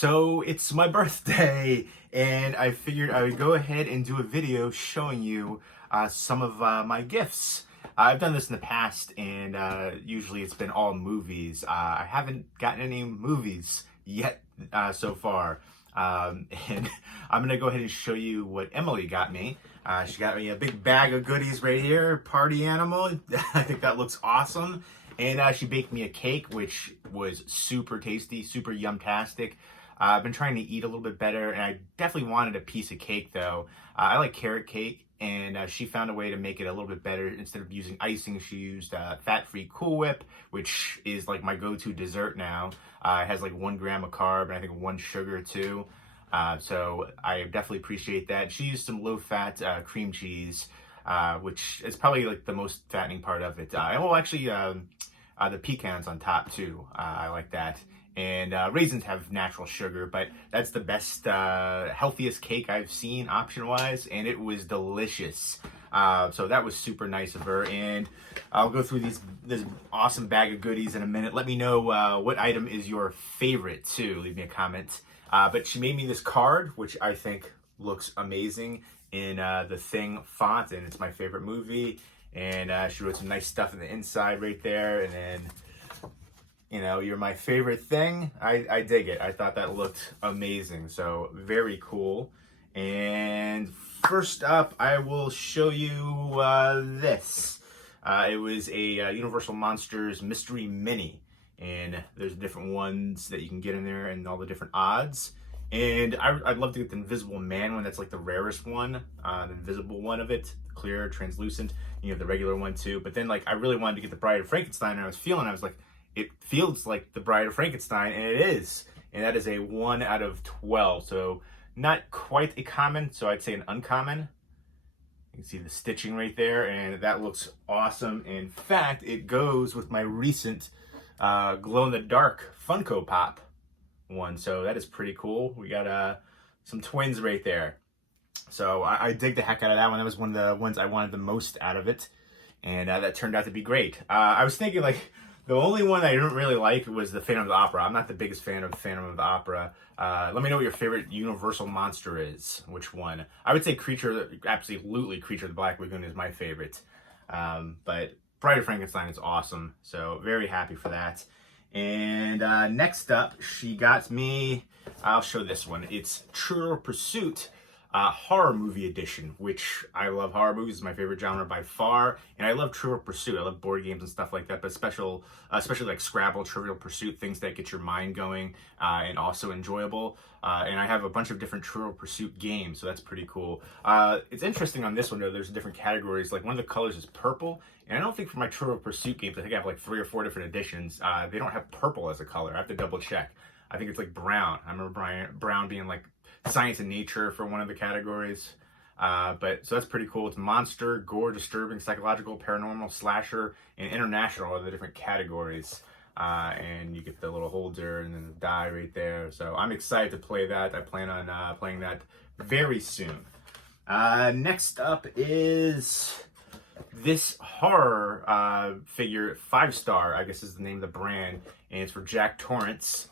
So it's my birthday, and I figured I would go ahead and do a video showing you some of my gifts. I've done this in the past, and usually it's been all movies. I haven't gotten any movies yet so far. And I'm gonna go ahead and show you what Emily got me. She got me a big bag of goodies right here, party animal. I think that looks awesome. And she baked me a cake, which was super tasty, super yum-tastic. I've been trying to eat a little bit better, and I definitely wanted a piece of cake, though. I like carrot cake, and she found a way to make it a little bit better. Instead of using icing, she used fat-free Cool Whip, which is like my go-to dessert now. It has like 1 gram of carb, and I think 1 sugar, too. So I definitely appreciate that. She used some low-fat cream cheese, which is probably like the most fattening part of it. Well, actually, the pecans on top, too. I like that. And raisins have natural sugar, but that's the best, healthiest cake I've seen option-wise, and it was delicious. So that was super nice of her, and I'll go through this awesome bag of goodies in a minute. Let me know what item is your favorite, too. Leave me a comment. But she made me this card, which I think looks amazing in the Thing font, and it's my favorite movie. And she wrote some nice stuff in the inside right there, and then, you know, you're my favorite thing. I dig it. I thought that looked amazing. So very cool. And first up, I will show you this. It was a Universal Monsters Mystery Mini. And there's different ones that you can get in there and all the different odds. And I'd love to get the Invisible Man one. That's like the rarest one, the invisible one of it, clear, translucent. You have the regular one too. But then, like, I really wanted to get the Bride of Frankenstein, and I was like, it feels like the Bride of Frankenstein, and it is. And that is a 1 out of 12. So not quite a common, so I'd say an uncommon. You can see the stitching right there, and that looks awesome. In fact, it goes with my recent glow-in-the-dark Funko Pop one, so that is pretty cool. We got some twins right there. So I dig the heck out of that one. That was one of the ones I wanted the most out of it, and that turned out to be great. I was thinking, like, the only one I didn't really like was the Phantom of the Opera. I'm not the biggest fan of Phantom of the Opera. Let me know what your favorite Universal monster is. Which one? I would say absolutely Creature of the Black Lagoon is my favorite. But Bride of Frankenstein is awesome, so very happy for that. And next up, she got me, I'll show this one. It's Trivial Pursuit horror movie edition, which I love horror movies. It's my favorite genre by far, and I love Trivial Pursuit. I love board games and stuff like that, but especially like Scrabble, Trivial Pursuit, things that get your mind going and also enjoyable. And I have a bunch of different Trivial Pursuit games, so that's pretty cool. It's interesting on this one, though, there's different categories. Like, one of the colors is purple, and I don't think for my Trivial Pursuit games, I think I have like 3 or 4 different editions. They don't have purple as a color. I have to double check. I think it's like brown. I remember brown being like science and nature for one of the categories. But so that's pretty cool. It's monster, gore, disturbing, psychological, paranormal, slasher, and international are the different categories. And you get the little holder and then the die right there. So I'm excited to play that. I plan on playing that very soon. Next up is this horror figure, 5-star, I guess is the name of the brand, and it's for Jack Torrance.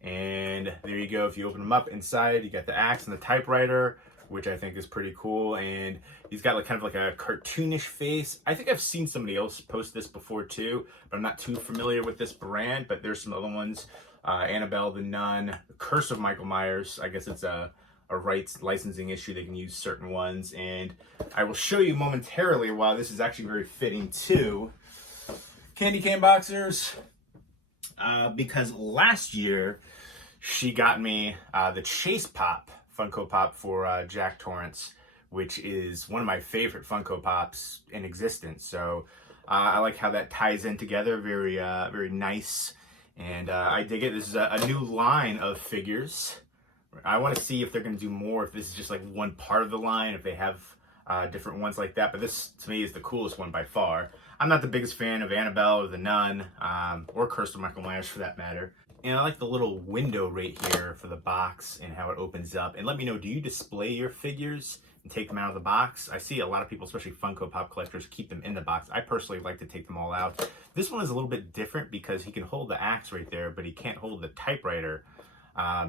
And there you go. If you open them up inside, you got the axe and the typewriter, which I think is pretty cool. And he's got like kind of like a cartoonish face. I think I've seen somebody else post this before too, but I'm not too familiar with this brand. But there's some other ones: Annabelle the Nun, The Curse of Michael Myers. I guess it's a rights licensing issue. They can use certain ones, and I will show you momentarily why this is actually very fitting too. Candy cane boxers. Because last year she got me the Chase Pop Funko Pop for Jack Torrance, which is one of my favorite Funko Pops in existence. So I like how that ties in together. Very very nice, and I dig it. This is a new line of figures. I want to see if they're going to do more, if this is just like one part of the line, if they have different ones like that. But this, to me, is the coolest one by far. I'm not the biggest fan of Annabelle or the Nun, or Curse of Michael Myers for that matter. And I like the little window right here for the box and how it opens up. And let me know, do you display your figures and take them out of the box? I see a lot of people, especially Funko Pop collectors, keep them in the box. I personally like to take them all out. This one is a little bit different because he can hold the axe right there, but he can't hold the typewriter.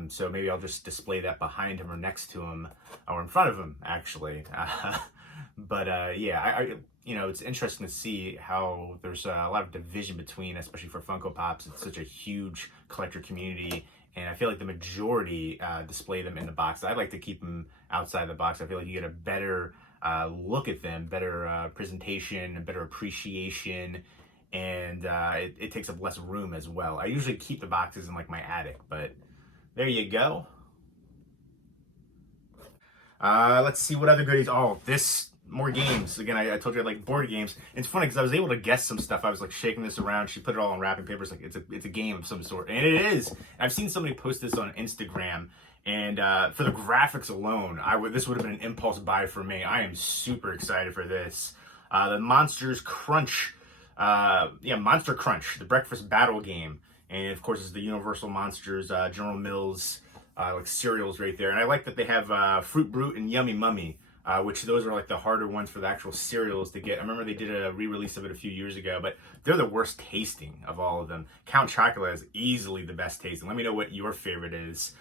So maybe I'll just display that behind him or next to him or in front of him, actually. Yeah, it's interesting to see how there's a lot of division between, especially for Funko Pops. It's such a huge collector community, and I feel like the majority display them in the box. I like to keep them outside the box. I feel like you get a better look at them, better presentation, a better appreciation, and it takes up less room as well. I usually keep the boxes in like my attic, but there you go. Let's see what other goodies. Oh, more games. Again, I told you I like board games. It's funny because I was able to guess some stuff. I was like shaking this around. She put it all on wrapping paper. It's like it's a game of some sort, and it is. I've seen somebody post this on Instagram, and for the graphics alone, this would have been an impulse buy for me. I am super excited for this. The Monsters Crunch, Monster Crunch, the breakfast battle game, and of course it's the Universal Monsters General Mills like cereals right there. And I like that they have Fruit Brute and Yummy Mummy. Which those are like the harder ones for the actual cereals to get. I remember they did a re-release of it a few years ago, but they're the worst tasting of all of them. Count Chocula is easily the best tasting. Let me know what your favorite is.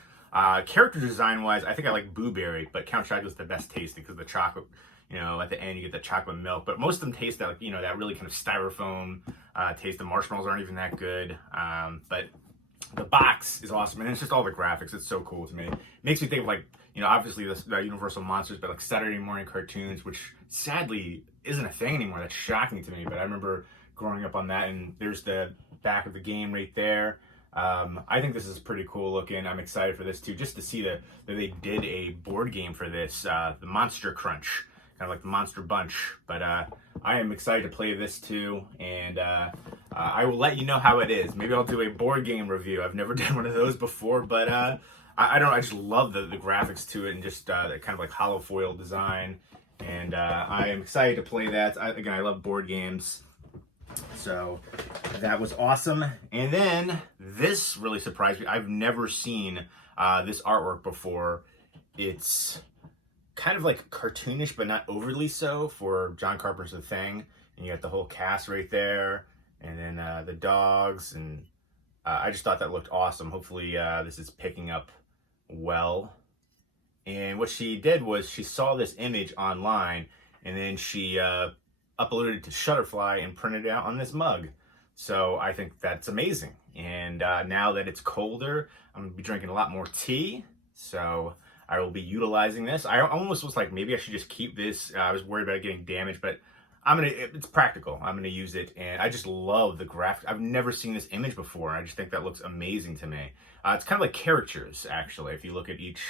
Character design wise, I think I like Boo Berry, but Count Chocula is the best tasting because the chocolate, at the end you get the chocolate milk. But most of them taste that, like, that really kind of styrofoam taste. The marshmallows aren't even that good. But the box is awesome, and it's just all the graphics. It's so cool to me. It makes me think of, like, obviously the Universal Monsters, but like Saturday morning cartoons, which sadly isn't a thing anymore. That's shocking to me, but I remember growing up on that, and there's the back of the game right there. I think this is pretty cool looking. I'm excited for this too, just to see that they did a board game for this, the Monster Crunch, kind of like the Monster Bunch. But I am excited to play this too, and I will let you know how it is. Maybe I'll do a board game review. I've never done one of those before, but I just love the graphics to it, and just the kind of like hollow foil design. And I am excited to play that. Again, I love board games. So that was awesome. And then this really surprised me. I've never seen this artwork before. It's kind of like cartoonish, but not overly so for John Carpenter's The Thing. And you got the whole cast right there, and then the dogs. And I just thought that looked awesome. Hopefully this is picking up well. And what she did was she saw this image online, and then she uploaded it to Shutterfly and printed it out on this mug. So I think that's amazing. And now that it's colder, I'm gonna be drinking a lot more tea, so I will be utilizing this. I almost was like, maybe I should just keep this. I was worried about it getting damaged, but it's practical. I'm gonna use it, and I just love the graphic. I've never seen this image before, and I just think that looks amazing to me. It's kind of like caricatures, actually. If you look at each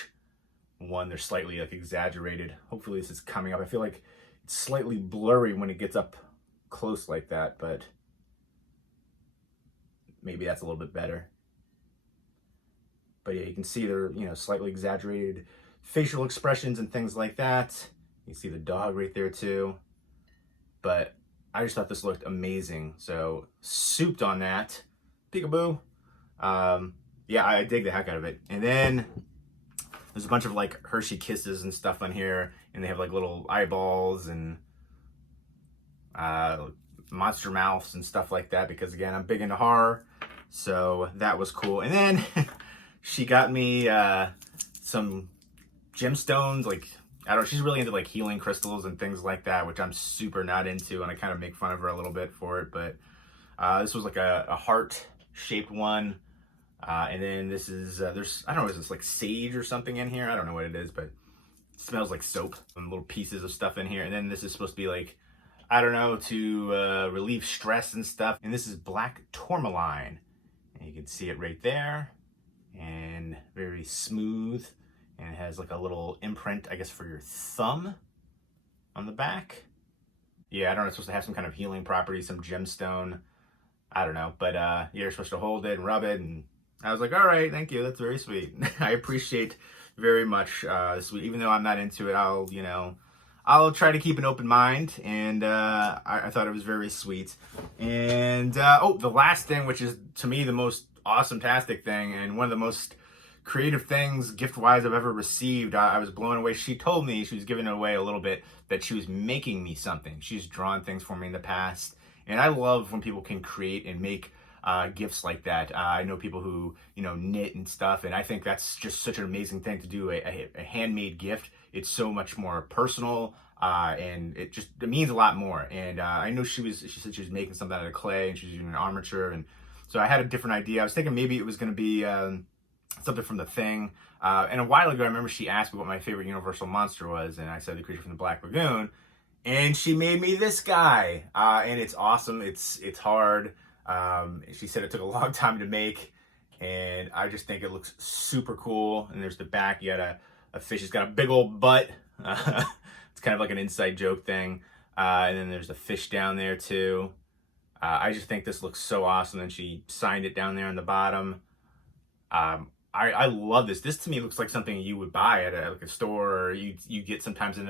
one, they're slightly like exaggerated. Hopefully this is coming up. I feel like it's slightly blurry when it gets up close like that, but maybe that's a little bit better. But yeah, you can see they're, slightly exaggerated facial expressions and things like that. You can see the dog right there too. But I just thought this looked amazing. So souped on that. Peekaboo. Yeah, I dig the heck out of it. And then there's a bunch of like Hershey Kisses and stuff on here, and they have like little eyeballs and monster mouths and stuff like that, because again, I'm big into horror. So that was cool. And then she got me some gemstones. Like, I don't know, she's really into like healing crystals and things like that, which I'm super not into, and I kind of make fun of her a little bit for it. But this was like a heart shaped one. And then this is, I don't know, is this like sage or something in here? I don't know what it is, but it smells like soap, and little pieces of stuff in here. And then this is supposed to be like, I don't know, to relieve stress and stuff. And this is black tourmaline. And you can see it right there. And very smooth. And it has like a little imprint, I guess, for your thumb on the back. Yeah, I don't know, it's supposed to have some kind of healing property, some gemstone. I don't know, but you're supposed to hold it and rub it, and I was like, all right, thank you, that's very sweet. I appreciate very much this week. Even though I'm not into it, I'll try to keep an open mind, and I thought it was very sweet. And the last thing, which is to me the most awesome-tastic thing, and one of the most creative things gift-wise I've ever received. I was blown away. She told me, she was giving it away a little bit, that she was making me something. She's drawn things for me in the past, and I love when people can create and make gifts like that. I know people who, knit and stuff, and I think that's just such an amazing thing to do, a handmade gift. It's so much more personal, and it means a lot more. And I know she said she was making something out of clay, and she was using an armature, and so I had a different idea. I was thinking maybe it was going to be something from The Thing. And a while ago, I remember she asked me what my favorite Universal monster was, and I said the creature from the Black Lagoon. And she made me this guy, and it's awesome. It's hard. She said it took a long time to make, and I just think it looks super cool. And there's the back. You got a fish. It's got a big old butt. It's kind of like an inside joke thing. And then there's a fish down there too. I just think this looks so awesome. And she signed it down there on the bottom. I love this. This to me looks like something you would buy at a store, or you get sometimes in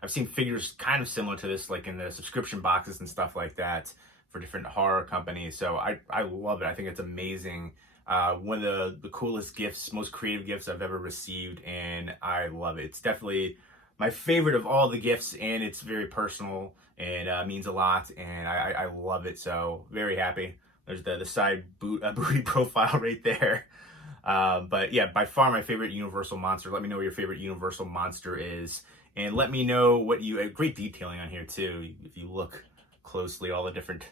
I've seen figures kind of similar to this, like in the subscription boxes and stuff like that for different horror companies. So I love it. I think it's amazing. One of the coolest gifts, most creative gifts I've ever received, and I love it. It's definitely my favorite of all the gifts, and it's very personal and means a lot, and I love it. So very happy. There's the side booty profile right there. But yeah, by far my favorite Universal monster. Let me know what your favorite Universal monster is. And let me know what great detailing on here too. If you look closely, all the different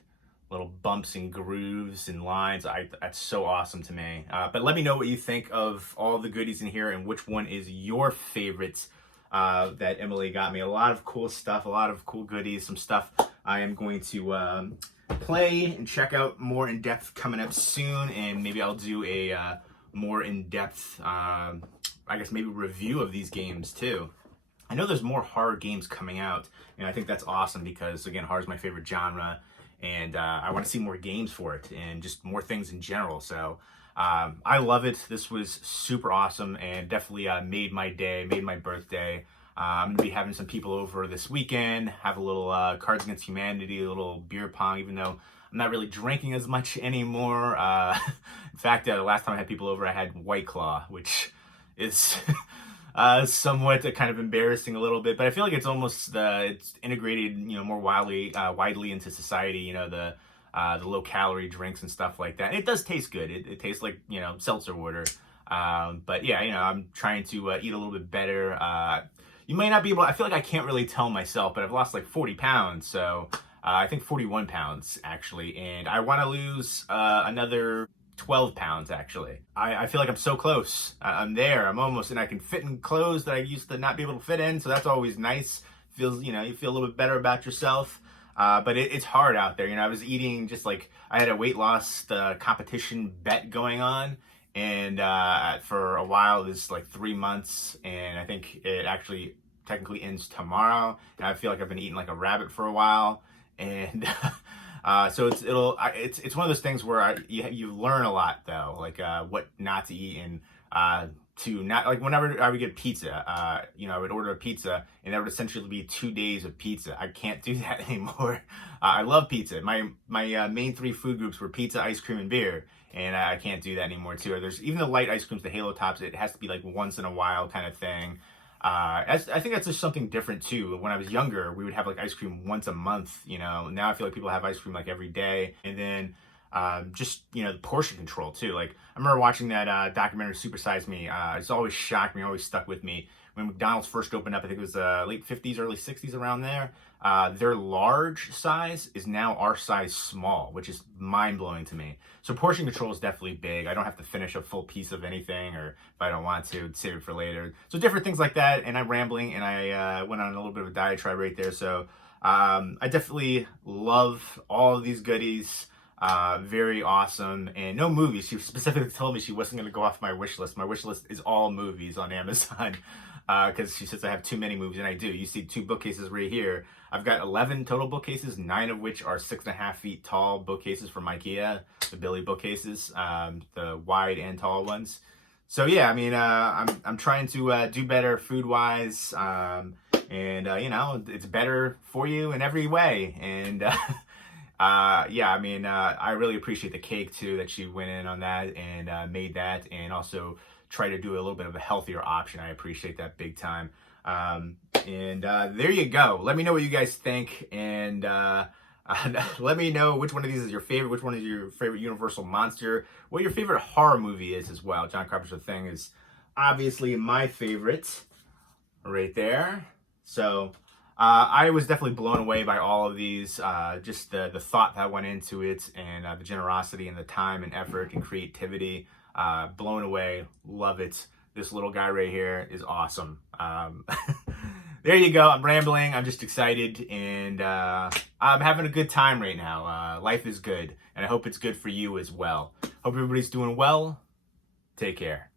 little bumps and grooves and lines. That's so awesome to me. But let me know what you think of all the goodies in here and which one is your favorite that Emily got me. A lot of cool stuff, a lot of cool goodies, some stuff I am going to play and check out more in depth coming up soon. And maybe I'll do a more in-depth, I guess maybe review of these games too. I know there's more horror games coming out, and I think that's awesome because, again, horror is my favorite genre, and I want to see more games for it and just more things in general. So I love it. This was super awesome and definitely made my day, made my birthday. I'm going to be having some people over this weekend, have a little Cards Against Humanity, a little beer pong, even though I'm not really drinking as much anymore. In fact, the last time I had people over, I had White Claw, which is somewhat kind of embarrassing a little bit, but I feel like it's almost it's integrated, more widely into society. The low calorie drinks and stuff like that. And it does taste good. It tastes like seltzer water. But yeah, I'm trying to eat a little bit better. You may not be able. I feel like I can't really tell myself, but I've lost like 40 pounds. So I think 41 pounds actually, and I want to lose another 12 pounds actually. I feel like I'm so close. I'm there. I'm almost, and I can fit in clothes that I used to not be able to fit in. So that's always nice. Feels, you feel a little bit better about yourself. But it's hard out there. I was eating just like, I had a weight loss competition bet going on. And for a while, it was like 3 months. And I think it actually technically ends tomorrow. And I feel like I've been eating like a rabbit for a while. And so it's one of those things where you learn a lot though, like what not to eat, and to not, like, whenever I would get pizza, I would order a pizza and that would essentially be 2 days of pizza. I can't do that anymore. I love pizza. My main three food groups were pizza, ice cream, and beer, and I can't do that anymore too. There's even the light ice creams, the Halo Tops. It has to be like once in a while kind of thing. I think that's just something different too. When I was younger, we would have like ice cream once a month. Now I feel like people have ice cream like every day, and then just the portion control too. Like, I remember watching that documentary Super Size Me. It's always shocked me, always stuck with me. When McDonald's first opened up, I think it was late 50s, early 60s, around there. Their large size is now our size small, which is mind-blowing to me. So portion control is definitely big. I don't have to finish a full piece of anything, or if I don't want to, save it for later. So different things like that, and I'm rambling, and I went on a little bit of a diatribe right there. So I definitely love all of these goodies. Very awesome. And no movies. She specifically told me she wasn't going to go off my wish list. My wish list is all movies on Amazon. Because she says I have too many movies, and I do. You see 2 bookcases right here. I've got 11 total bookcases, 9 of which are 6.5 feet tall bookcases from IKEA, the Billy bookcases, the wide and tall ones. So yeah, I mean, I'm trying to do better food-wise, and it's better for you in every way. And yeah, I mean, I really appreciate the cake too, that she went in on that and made that, and also try to do a little bit of a healthier option. I appreciate that big time. And there you go. Let me know what you guys think. And Let me know which one of these is your favorite, which one is your favorite Universal monster, what your favorite horror movie is as well. John Carpenter's Thing is obviously my favorite right there. So I was definitely blown away by all of these, just the thought that went into it, and the generosity and the time and effort and creativity. Blown away, love it. This little guy right here is awesome. There you go. I'm rambling. I'm just excited, and I'm having a good time right now. Life is good, and I hope it's good for you as well. Hope everybody's doing well. Take care.